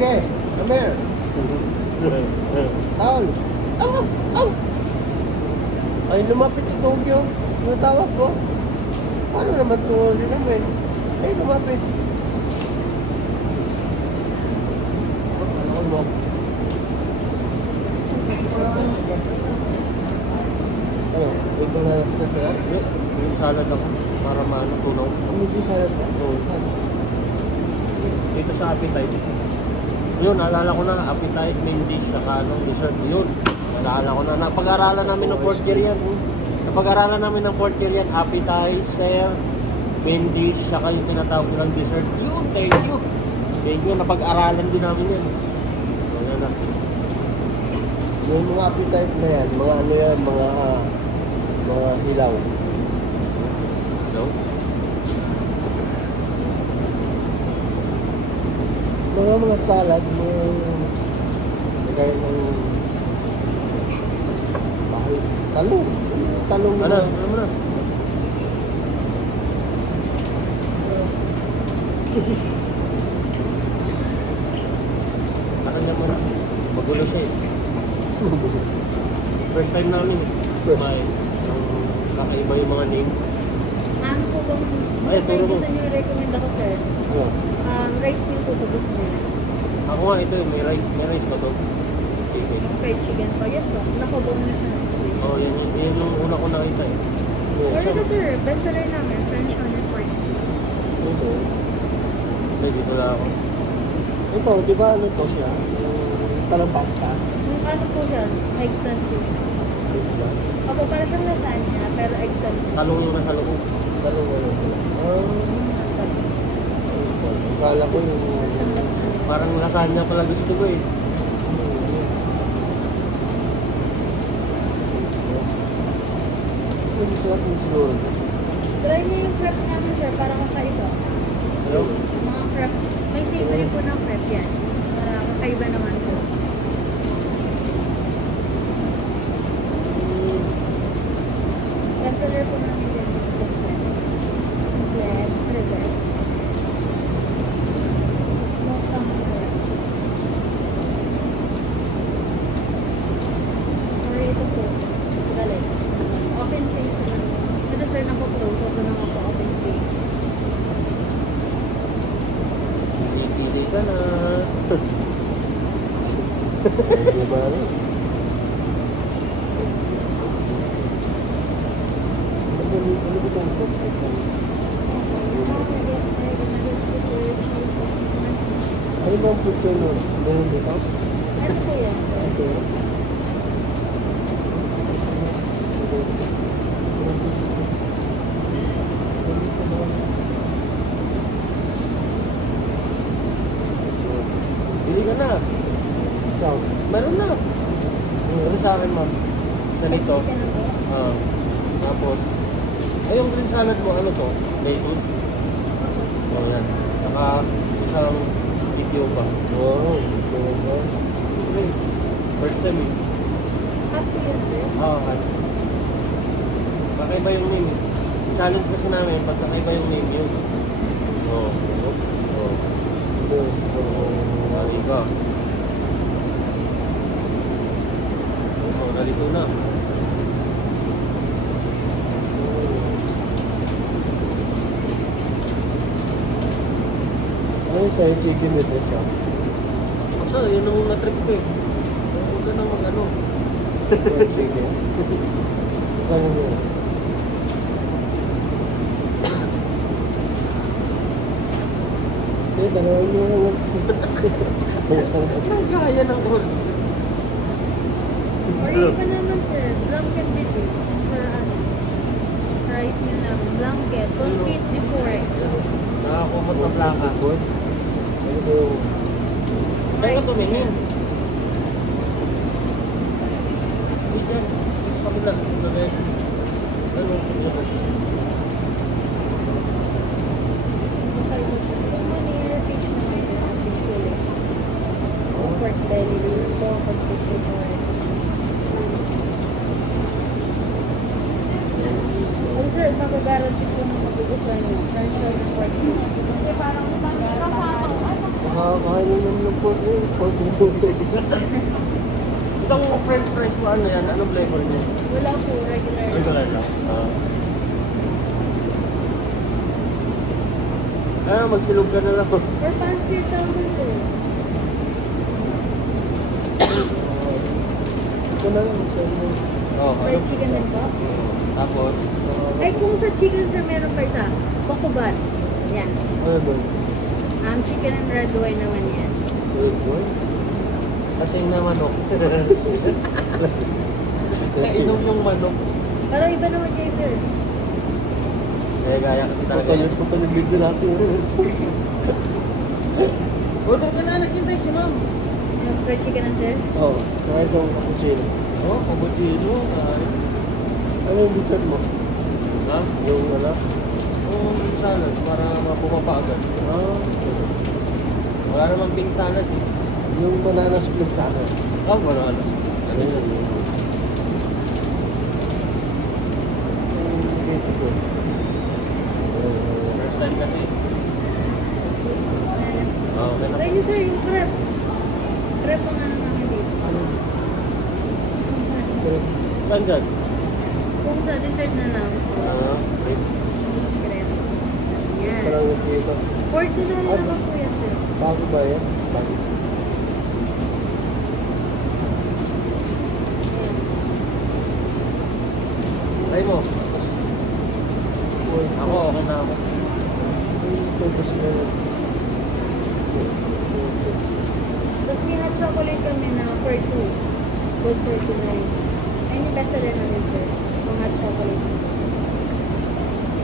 Sige, come here. Paul. Oh, oh. Ay, lumapit si Tokyo. Ano tawag ko? Paano naman ito sinamin? Ay, lumapit. Ano mo? Ano? Ito na sa kaya? Yung salad ako. Para maano tunaw. May salad ba? Oo. Dito sa appetite. Yun, naalala ko na. Appetite, main dish, saka ano, dessert. Yun. Naalala ko na. Napag-aralan namin ng fourth year yan. Napag-aralan namin ng fourth year yan. Appetizer, main dish, saka yung tinatawag ng dessert. Yun, thank you. Thank you. Napag-aralan din namin yan. Wala na. Yung mga appetite na yan, mga ano yan, mga hilaw. Hello? Mga salad, kaya ng talong. Talong Ano? Ano mo na? Nakanya mo na. Magulo siya eh. First time namin. May kakaiba yung mga names. Ano po bang Ay, may turo mo. gusto niyo i-recommend ako, sir? Ano? Rice meal po po gusto niyo. Ako nga ito, may rice ba to? Chicken. Fried chicken po. Yes po. Nakabong na sa Oh, yan yung una ko nakita eh. or ito, sir. Bestseller namin. French onion pork steak. Ito. May dito na ako. Ito, di ba ano to siya? Yung talang pasta. Yung ano po siya? Eggplant po. Opo, para siyang lasagna, pero eggplant po. Talong yung nasa loob. Talong ano? Akala ko yung... Parang lasagna pala gusto ko eh. Yung sarap yung siguro. Try niyo yung prep namin, sir, para kakaiba. Hello? Mga prep. May savory po ng prep yan. Para kakaiba naman po. Bestseller po namin din. Yes, present. Smoke somewhere. Or ito po. Galis. Open face naman. Ito, sir, napo-close. Ito naman po, open face. Pili ka na. Di ba ano? Ano ba itong ano ba ang picture mo? Doon dito? Ano po yan? Ito. Pili ka na. Ikaw. Meron na. Ano sa akin, ma'am? Sa nito. Chicken po. Tapos, ay yung green salad mo, ano to? Lettuce? Oh, yan. Saka isang video pa. Wow. Ito ba? First time eh. Happy yan, sir. Oo, kakaiba yung name. Challenge kasi namin, pag kakaiba yung name yun. Oo. Oo. Mali ka. Oo, nalito na. Ano yung sa'yo chicken with this siya? Basta, yun ang na-trip ko eh. Huwag ka na mag-ano. Chicken. Ano yun? Dalawa yun. Nagkaya ng all. Or iba naman, sir. Blanket dito. For ano? Rice meal namin. Blanket. Confit before. Nakakumot na plaka. Ano ba yung... Kaya ka tumingin. Hindi dyan. Kabila. Ano? Pork belly. Ito, confit before. Oh, sir, magagaranti po na magugustuhan nyo. French onion pork steak. Kasi parang kasama. Nakakainin naman ng pork eh. Pork buffet. Itong french fries mo, ano yan? Anong flavor niya? Wala po, regular. Regular lang. Magsilog ka na lang. Or fancy salmon po. Ito na lang. Oh, Fried chicken din po. Tapos, Ay, kung sa chicken sir, meron pa isa. Kokoban. Yan. Ano ba? Chicken and red wine naman yan. kasing na manok. Kainom yung manok. Parang iba naman kayo sir. Gaya kasi talaga. Pagkayot ko pa yung video natin. Order ka na, naghintay si ma'am. Yung fried chicken na sir. Oo, saka itong cappuccino. Oh, cappuccino. Ano yung dessert mo? Ha? Yung ano? Oh, salad para mapumapa agad. Wala namang pink salad eh. Yung banana split sa akin. Oh, wala alas. Ano yun? First time kasi. Oh, okay na. Try nyo sir, yung crepe. Crepe ang ano namin dito. Saan dyan? Kung sa dessert na lang. Crepe. Crepe. Yan. Parang nagkita. $40 naman po yan sir. Bago ba yan? Bago. Try mo. Ako, okay na ako. Tapos na Tapos may hot chocolate kami na for 2. Good for 2 na rin. Ay, yung best seller namin sir. Yung hot chocolate.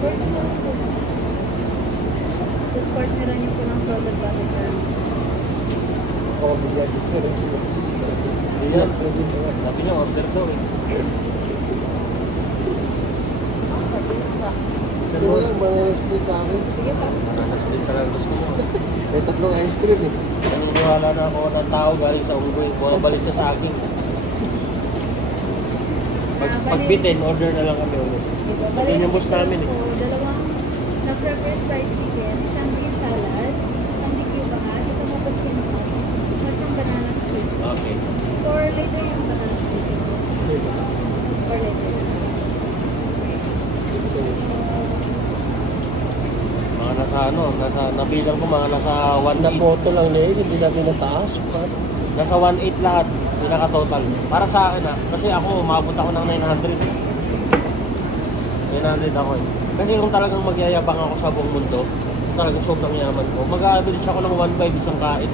For 2 lang po. Tapos partneran niyo po ng salted butter sir. Oo, bigyan. Yan. Sabi niya, order daw eh. Ito na lang, banana split sa akin. Sige pa. Split sa lang gusto mo. May tatlong ice cream eh. Naniniwala na ako ng tao galing sa unggoy. Bumabalik siya sa akin. Pagbitin, order na lang kami ulit. Yun yung boss namin eh. Dalawang na-prepare fried chicken, isang beef salad, isang dikibahan, isang mabot kinsa, isang banana split. Okay. For later yung banana split. For later. Mga nasa ano, nabilang ko mga nasa 1.8. Na photo lang na yun, hindi natin nataas. Nasa 1.8 lahat. Pinaka-total. Para sa akin kasi ako, umabot ako ng 900. 900 ako eh. Kasi kung talagang magyayabang ako sa buong mundo, talagang sobrang yaman ko, mag-average ako ng 1.5 isang kain.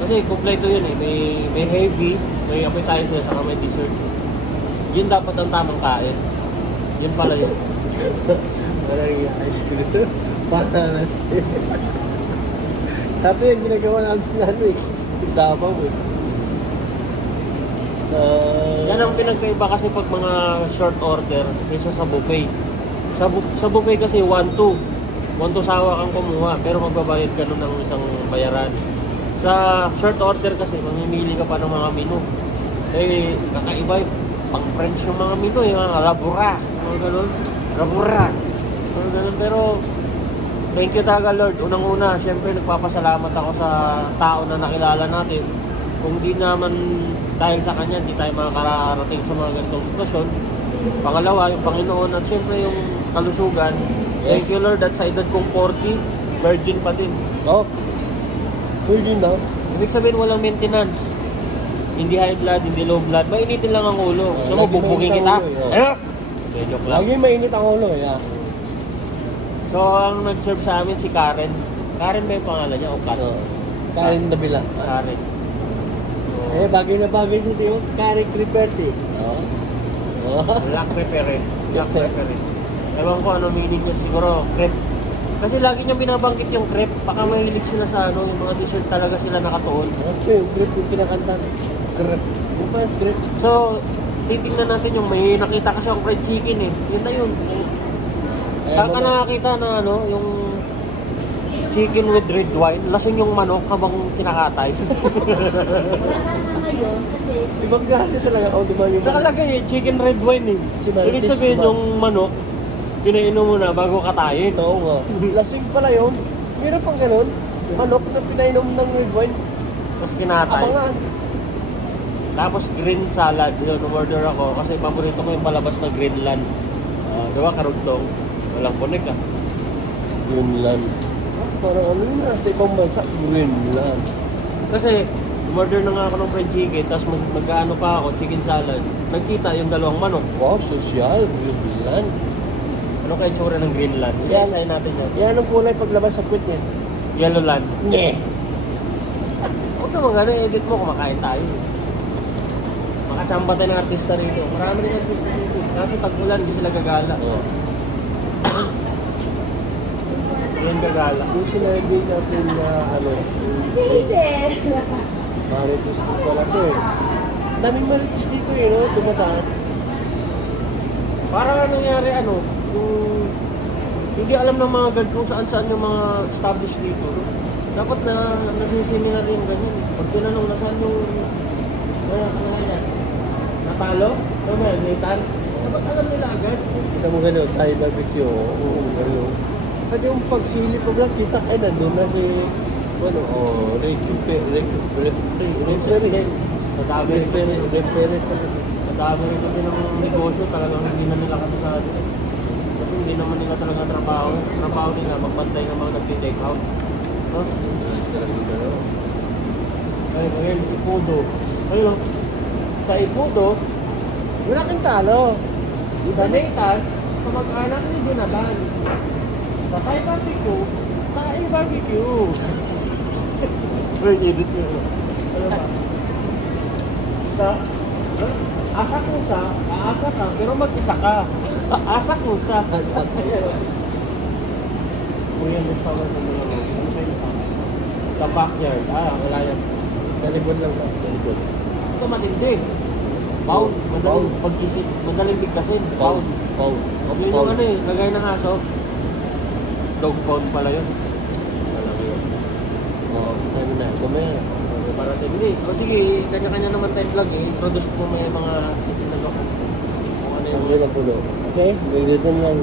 Kasi kompleto yun eh. May heavy, may appetizer, saka may dessert. Yun dapat ang tamang kain. Yun pala yun. Parang yung ice cream. Banana split. Sabi yung ginagawa na ano eh. Dabaw eh. Yan ang pinagkaiba kasi pag mga short order kaysa sa buffet. Sa buffet kasi 1-2. 1-2 sawa kang kumuha pero magbabayad ka nun ng isang bayaran. Sa short order kasi mamimili ka pa ng mga menu. Eh kakaiba yung pang French yung mga menu, yung mga labura. Mga ganun. Labura. Mga ganun. Pero thank you talaga Lord. Unang-una, syempre nagpapasalamat ako sa tao na nakilala natin. Kung di naman dahil sa kanya, hindi tayo makakarating sa mga ganitong sitwasyon. Pangalawa, yung Panginoon at syempre yung kalusugan. Thank you Lord at sa edad kong 40, virgin pa din. Oh. Pwede na. Ibig sabihin walang maintenance. Hindi high blood, hindi low blood. Mainitin lang ang ulo. Gusto mo, lagi bubugin mainit kita? ang ulo, Ano? Joke lang. Lagi mainit ang ulo eh. So, ang nag-serve sa amin si Karen. Karen ba yung pangalan niya? O Karen? Karin na bila. Karen. Eh, bagay na bagay sa tiyo. Karin Criperti. Oo. Black pepper eh. Black pepper eh. Ewan ko ano meaning yun. Siguro, crepe. Kasi lagi niyang binabanggit yung crepe. Baka mahilig sila sa ano, yung mga dessert talaga sila nakatuon. Okay, yung grip yung kinakanta. Grip. Yung pa yung grip. So, titingnan natin yung may nakita kasi ang fried chicken eh. Yun na yun. Saan ka nakakita na ano, yung chicken with red wine, lasing yung manok habang kinakatay. Wala na ngayon kasi Ibang gasi talaga ako, di ba yung Nakalagay eh, chicken red wine eh. Si Marites Ibig sabihin ba? yung manok, pinainom mo na bago katayin. Oo nga. Lasing pala yun. Meron pang ganun. manok na pinainom ng red wine. Tapos kinatay. Abangan. Tapos green salad, yun, order ako. Kasi paborito ko yung palabas na Greenland. Diba, karugtong? Walang punik ah. Greenland. Parang ano yun na, sa ibang bansa, Greenland. Kasi, order na nga ako ng fried chicken, tapos mag-ano pa ako, chicken salad. Nagkita yung dalawang manok. Wow, social, Greenland. Ano kaya itsura ng Greenland? Yan. Isa-isahin natin yan. Yan ang kulay paglabas sa quit yan. Yellow land. Nye. Huwag naman gano'n, edit mo, kumakain tayo. Makachamba tayo ng artista rito. Marami rin artista rito. Kasi pag-ulan, hindi sila gagala. Oh. Yan gagala. Yung sinabi natin na ano, marites dito pala to eh. Daming marites dito eh, no? Tumataan. Parang ano nangyari, ano, yung hindi alam ng mga guard kung saan-saan yung mga established dito. Dapat na nasisini na rin ganyan. Pag tinanong na saan yung ano yan? Natalo? Ano ba yan, Nathan? Dapat alam nila agad. Kita mo gano'n, Thai barbecue. Oo, gano'n. At yung pagsilip ko lang, kita ay nandun na si, ano, referee. Sa dami Sa dami rin din ng negosyo, talagang hindi na nila kasasado. Kasi hindi naman nila talaga trabaho. Trabaho nila, magbantay ng mga nagti-take out. No? Ay, ngayon, Ipudo. Ayun, sa Ipudo, Wala kang talo. sa Nathan, sa mag-anak ni Jonathan. Sa Thai barbecue, Thai barbecue. Wait, edit mo. Ano ba? Sa asa kusa, aasa ka, pero mag-isa ka. Asa kusa. Kuya, may power na mo lang. Ano sa inyo? Sa backyard. Wala yan. Sa likod lang ba? Sa likod. Ito matindi. Pound. Madaling pag-isip. Madaling bigkasin. Pound. Yun yung ano eh, lagay ng aso. Dog pound pala yun. Malaki yun. Oo, sabi na. Kumaya. Para hindi. O sige, kanya-kanya naman tayo vlog eh. Introduce mo may mga sikin na loko. Kung ano Ang yung gila pulo. Okay? May dito lang.